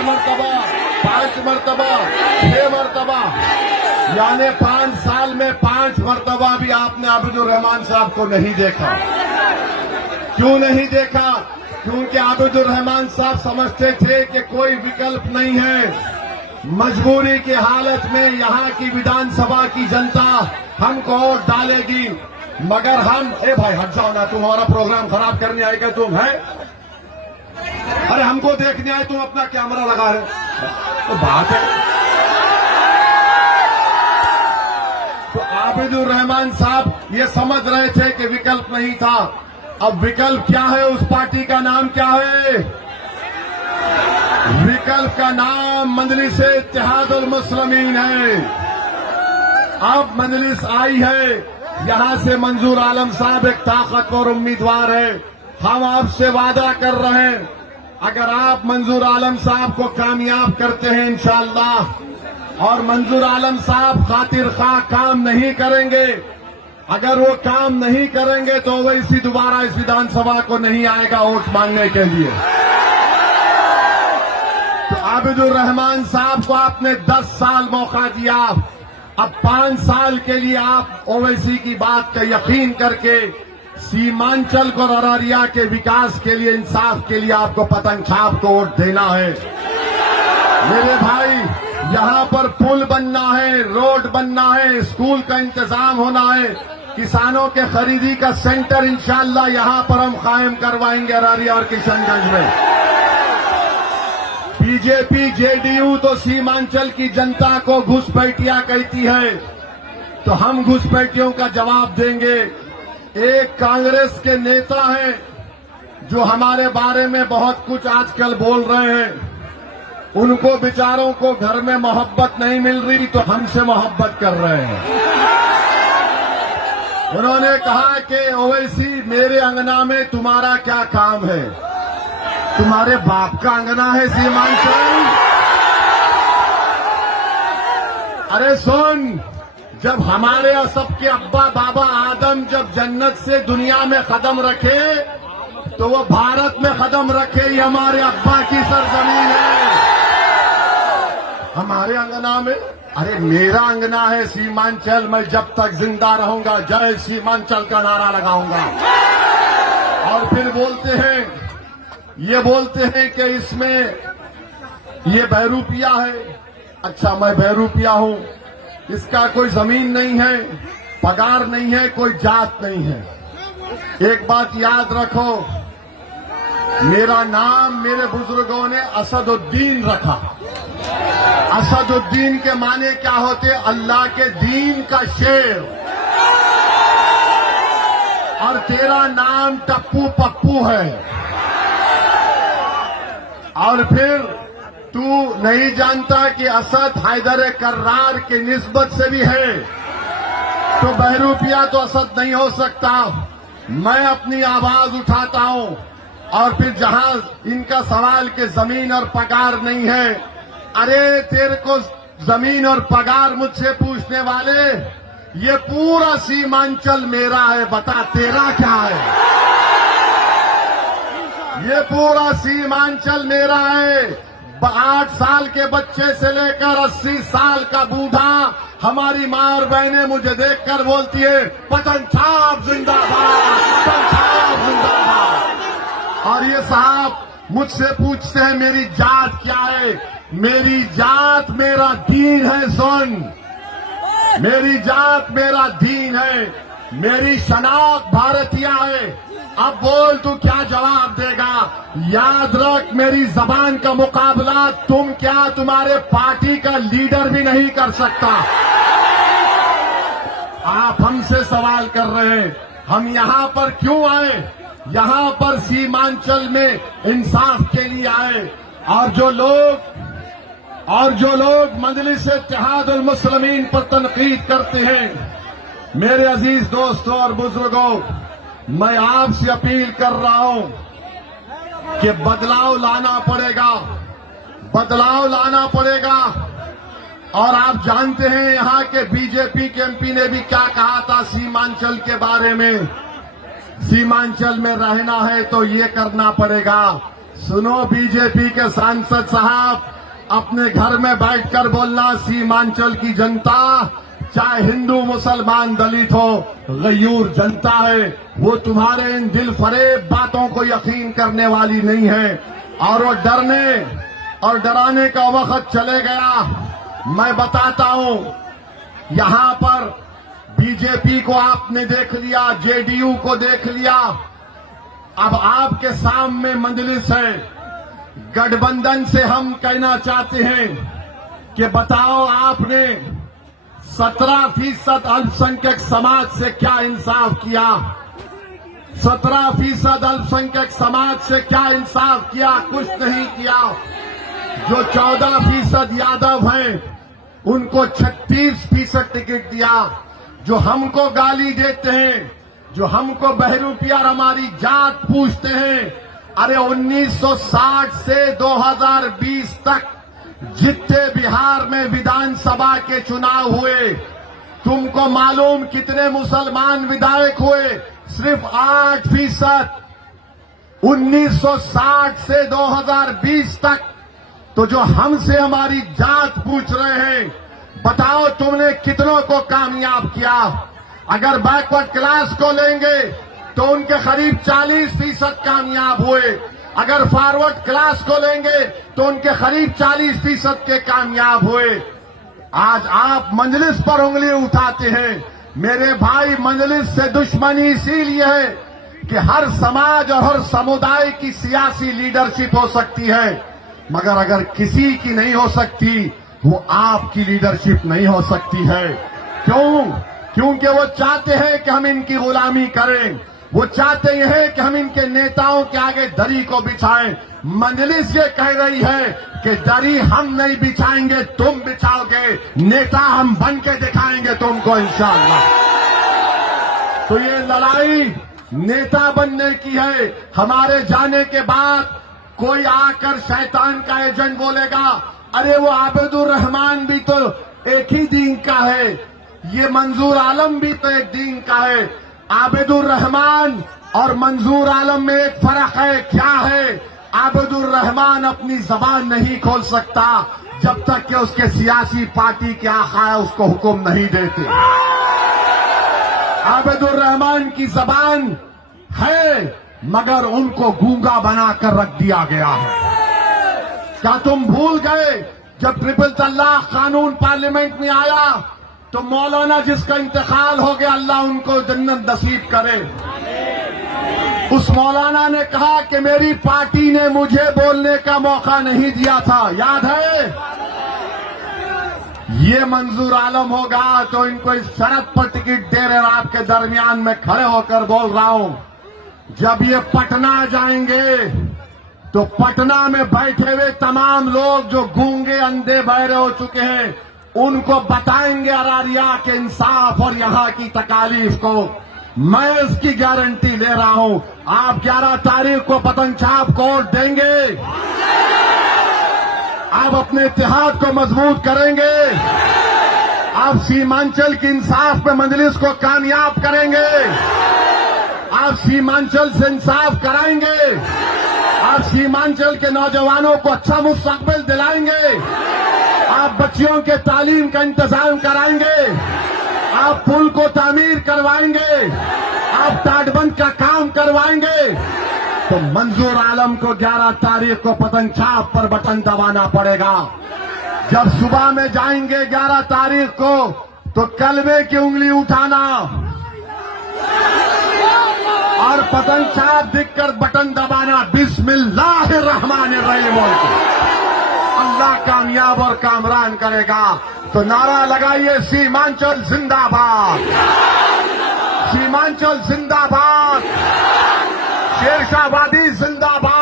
4 मरतबा, 5 मरतबा, 6 मरतबा, यानी 5 साल में 5 मरतबा भी आपने आबिदुर रहमान साहब को नहीं देखा। क्यों नहीं देखा? क्योंकि आबिदुर रहमान साहब समझते थे कि कोई विकल्प नहीं है। मजबूरी की हालत में यहाँ की विधानसभा की जनता हमको वोट डालेगी, मगर हम भाई हट जाओ ना, तुम हमारा प्रोग्राम खराब करने आएगा तुम है? अरे हमको देखने आए, तुम अपना कैमरा लगा है तो बात है। तो आबिदुर रहमान साहब ये समझ रहे थे कि विकल्प नहीं था। अब विकल्प क्या है? उस पार्टी का नाम क्या है? विकल्प का नाम मजलिस-ए-इत्तेहादुल मुस्लिमीन है। अब मजलिस आई है, यहां से मंजूर आलम साहब एक ताकतवर उम्मीदवार है। हम आपसे वादा कर रहे हैं, अगर आप मंजूर आलम साहब को कामयाब करते हैं इंशाअल्लाह, और मंजूर आलम साहब खातिर खा काम नहीं करेंगे, अगर वो काम नहीं करेंगे तो ओवैसी दोबारा इस विधानसभा को नहीं आएगा वोट मांगने के लिए। तो आबिदुर रहमान साहब को आपने 10 साल मौका दिया, अब 5 साल के लिए आप ओवैसी की बात का यकीन करके सीमांचल को अररिया के विकास के लिए, इंसाफ के लिए आपको पतंग छाप को वोट देना है। मेरे भाई, यहाँ पर पुल बनना है, रोड बनना है, स्कूल का इंतजाम होना है, किसानों के खरीदी का सेंटर इंशाअल्लाह यहाँ पर हम कायम करवाएंगे अररिया और किशनगंज में। बीजेपी जेडीयू तो सीमांचल की जनता को घुसपैठिया कहती है, तो हम घुसपैठियों का जवाब देंगे। एक कांग्रेस के नेता हैं जो हमारे बारे में बहुत कुछ आजकल बोल रहे हैं, उनको बेचारों को घर में मोहब्बत नहीं मिल रही तो हमसे मोहब्बत कर रहे हैं। उन्होंने कहा कि ओवैसी मेरे अंगना में तुम्हारा क्या काम है? तुम्हारे बाप का अंगना है सीमांचल? अरे सुन, जब हमारे सबके अब्बा बाबा आदम जब जन्नत से दुनिया में कदम रखे तो वो भारत में कदम रखे, ही हमारे अब्बा की सरजमीन है। हमारे अंगना में, अरे मेरा अंगना है सीमांचल, मैं जब तक जिंदा रहूंगा जय सीमांचल का नारा लगाऊंगा। और फिर बोलते हैं कि इसमें ये बहरूपिया है। अच्छा, मैं बहरूपिया हूं, इसका कोई जमीन नहीं है, पगार नहीं है, कोई जात नहीं है। एक बात याद रखो, मेरा नाम मेरे बुजुर्गों ने असदुद्दीन रखा। असदुद्दीन के माने क्या होते? अल्लाह के दीन का शेर। और तेरा नाम टप्पू पप्पू है, और फिर तू नहीं जानता कि असद हैदर कर्रार के निस्बत से भी है, तो बहरूपिया तो असद नहीं हो सकता। मैं अपनी आवाज उठाता हूं, और फिर जहां इनका सवाल के जमीन और पगार नहीं है, अरे तेरे को जमीन और पगार मुझसे पूछने वाले, ये पूरा सीमांचल मेरा है, बता तेरा क्या है? ये पूरा सीमांचल मेरा है। 8 साल के बच्चे से लेकर 80 साल का बूढ़ा, हमारी मां और बहनें मुझे देखकर बोलती है पतंग छाप जिंदाबाद, पतंग छाप जिंदाबाद। और ये साहब मुझसे पूछते हैं मेरी जात क्या है? मेरी जात मेरा दीन है। सुन, मेरी जात मेरा दीन है, मेरी शनाख्त भारतीय है। अब बोल तू क्या जवाब देगा? याद रख, मेरी जबान का मुकाबला तुम क्या, तुम्हारे पार्टी का लीडर भी नहीं कर सकता। आप हमसे सवाल कर रहे हैं, हम यहां पर क्यों आए? यहां पर सीमांचल में इंसाफ के लिए आए। और जो लोग मजलिस-ए-इत्तेहादुल मुस्लिमीन पर तनकीद करते हैं, मेरे अजीज दोस्तों और बुजुर्गों, मैं आपसे अपील कर रहा हूं कि बदलाव लाना पड़ेगा, बदलाव लाना पड़ेगा। और आप जानते हैं यहां के बीजेपी के एमपी ने भी क्या कहा था सीमांचल के बारे में। सीमांचल में रहना है तो ये करना पड़ेगा, सुनो बीजेपी के सांसद साहब, अपने घर में बैठकर बोलना सीमांचल की जनता, चाहे हिंदू मुसलमान दलित हो, गयूर जनता है, वो तुम्हारे इन दिल फरेब बातों को यकीन करने वाली नहीं है। और वो डरने और डराने का वक्त चले गया। मैं बताता हूं, यहां पर बीजेपी को आपने देख लिया, जेडीयू को देख लिया, अब आपके सामने मंजलिस है। गठबंधन से हम कहना चाहते हैं कि बताओ आपने 17% अल्पसंख्यक समाज से क्या इंसाफ किया? 17% अल्पसंख्यक समाज से क्या इंसाफ किया? कुछ नहीं किया। जो 14% यादव हैं उनको 36% टिकट दिया। जो हमको गाली देते हैं, जो हमको बहरूपियार हमारी जात पूछते हैं, अरे 1960 से 2020 तक जितने बिहार में विधानसभा के चुनाव हुए, तुमको मालूम कितने मुसलमान विधायक हुए? सिर्फ 8%। 1960 से 2020 तक। तो जो हमसे हमारी जात पूछ रहे हैं, बताओ तुमने कितनों को कामयाब किया? अगर बैकवर्ड क्लास को लेंगे तो उनके करीब 40% कामयाब हुए। अगर फॉरवर्ड क्लास को लेंगे तो उनके करीब 40% के कामयाब हुए। आज आप मंजलिस पर उंगली उठाते हैं। मेरे भाई, मंजलिस से दुश्मनी इसीलिए है कि हर समाज और हर समुदाय की सियासी लीडरशिप हो सकती है, मगर अगर किसी की नहीं हो सकती, वो आपकी लीडरशिप नहीं हो सकती है। क्यों? क्योंकि वो चाहते हैं कि हम इनकी गुलामी करें। वो चाहते हैं कि हम इनके नेताओं के आगे दरी को बिछाएं। मंजलिस ये कह रही है कि दरी हम नहीं बिछाएंगे, तुम बिछाओगे। नेता हम बन के दिखाएंगे तुमको इंशाअल्लाह। तो ये लड़ाई नेता बनने की है। हमारे जाने के बाद कोई आकर शैतान का एजेंट बोलेगा, अरे वो आबिदुर रहमान भी तो एक ही दीन का है, ये मंजूर आलम भी तो एक दीन का है। आबिदुर रहमान और मंजूर आलम में एक फर्क है। क्या है? आबिदुर रहमान अपनी जबान नहीं खोल सकता जब तक कि उसके सियासी पार्टी के आका उसको हुक्म नहीं देते। आबिदुर रहमान की जबान है, मगर उनको गूंगा बनाकर रख दिया गया है। क्या तुम भूल गए जब ट्रिपल तलाक कानून पार्लियामेंट में आया तो मौलाना जिसका इंतकाल हो गया, अल्लाह उनको जन्नत नसीब करे, उस मौलाना ने कहा कि मेरी पार्टी ने मुझे बोलने का मौका नहीं दिया था, याद है? ये मंजूर आलम होगा तो इनको इस शर्त पर टिकट दे रहे। आपके दरमियान में खड़े होकर बोल रहा हूं, जब ये पटना जाएंगे तो पटना में बैठे हुए तमाम लोग जो गूंगे अंधे बहरे हो चुके हैं, उनको बताएंगे अरारिया के इंसाफ और यहां की तकालीफ को। मैं इसकी गारंटी ले रहा हूं। आप 11 तारीख को पतंग छाप को वोट देंगे, आप अपने इत्तेहाद को मजबूत करेंगे, आप सीमांचल की इंसाफ में मंजलिस को कामयाब करेंगे, आप सीमांचल से इंसाफ कराएंगे, आप सीमांचल के नौजवानों को अच्छा मुस्तकबिल दिलाएंगे, आप बच्चियों के तालीम का इंतजाम कराएंगे, आप पुल को तामीर करवाएंगे, आप ताटबंद का काम करवाएंगे। तो मंजूर आलम को 11 तारीख को पतंग छाप पर बटन दबाना पड़ेगा। जब सुबह में जाएंगे 11 तारीख को तो कलमे की उंगली उठाना और पतंग छाप दिखकर बटन दबाना, बिस्मिल्लाहिर्रहमानिर्रहीम बोल के। अल्लाह कामयाब और कामरान करेगा। तो नारा लगाइए, सीमांचल जिंदाबाद, सीमांचल जिंदाबाद, शेरशाहवादी जिंदाबाद।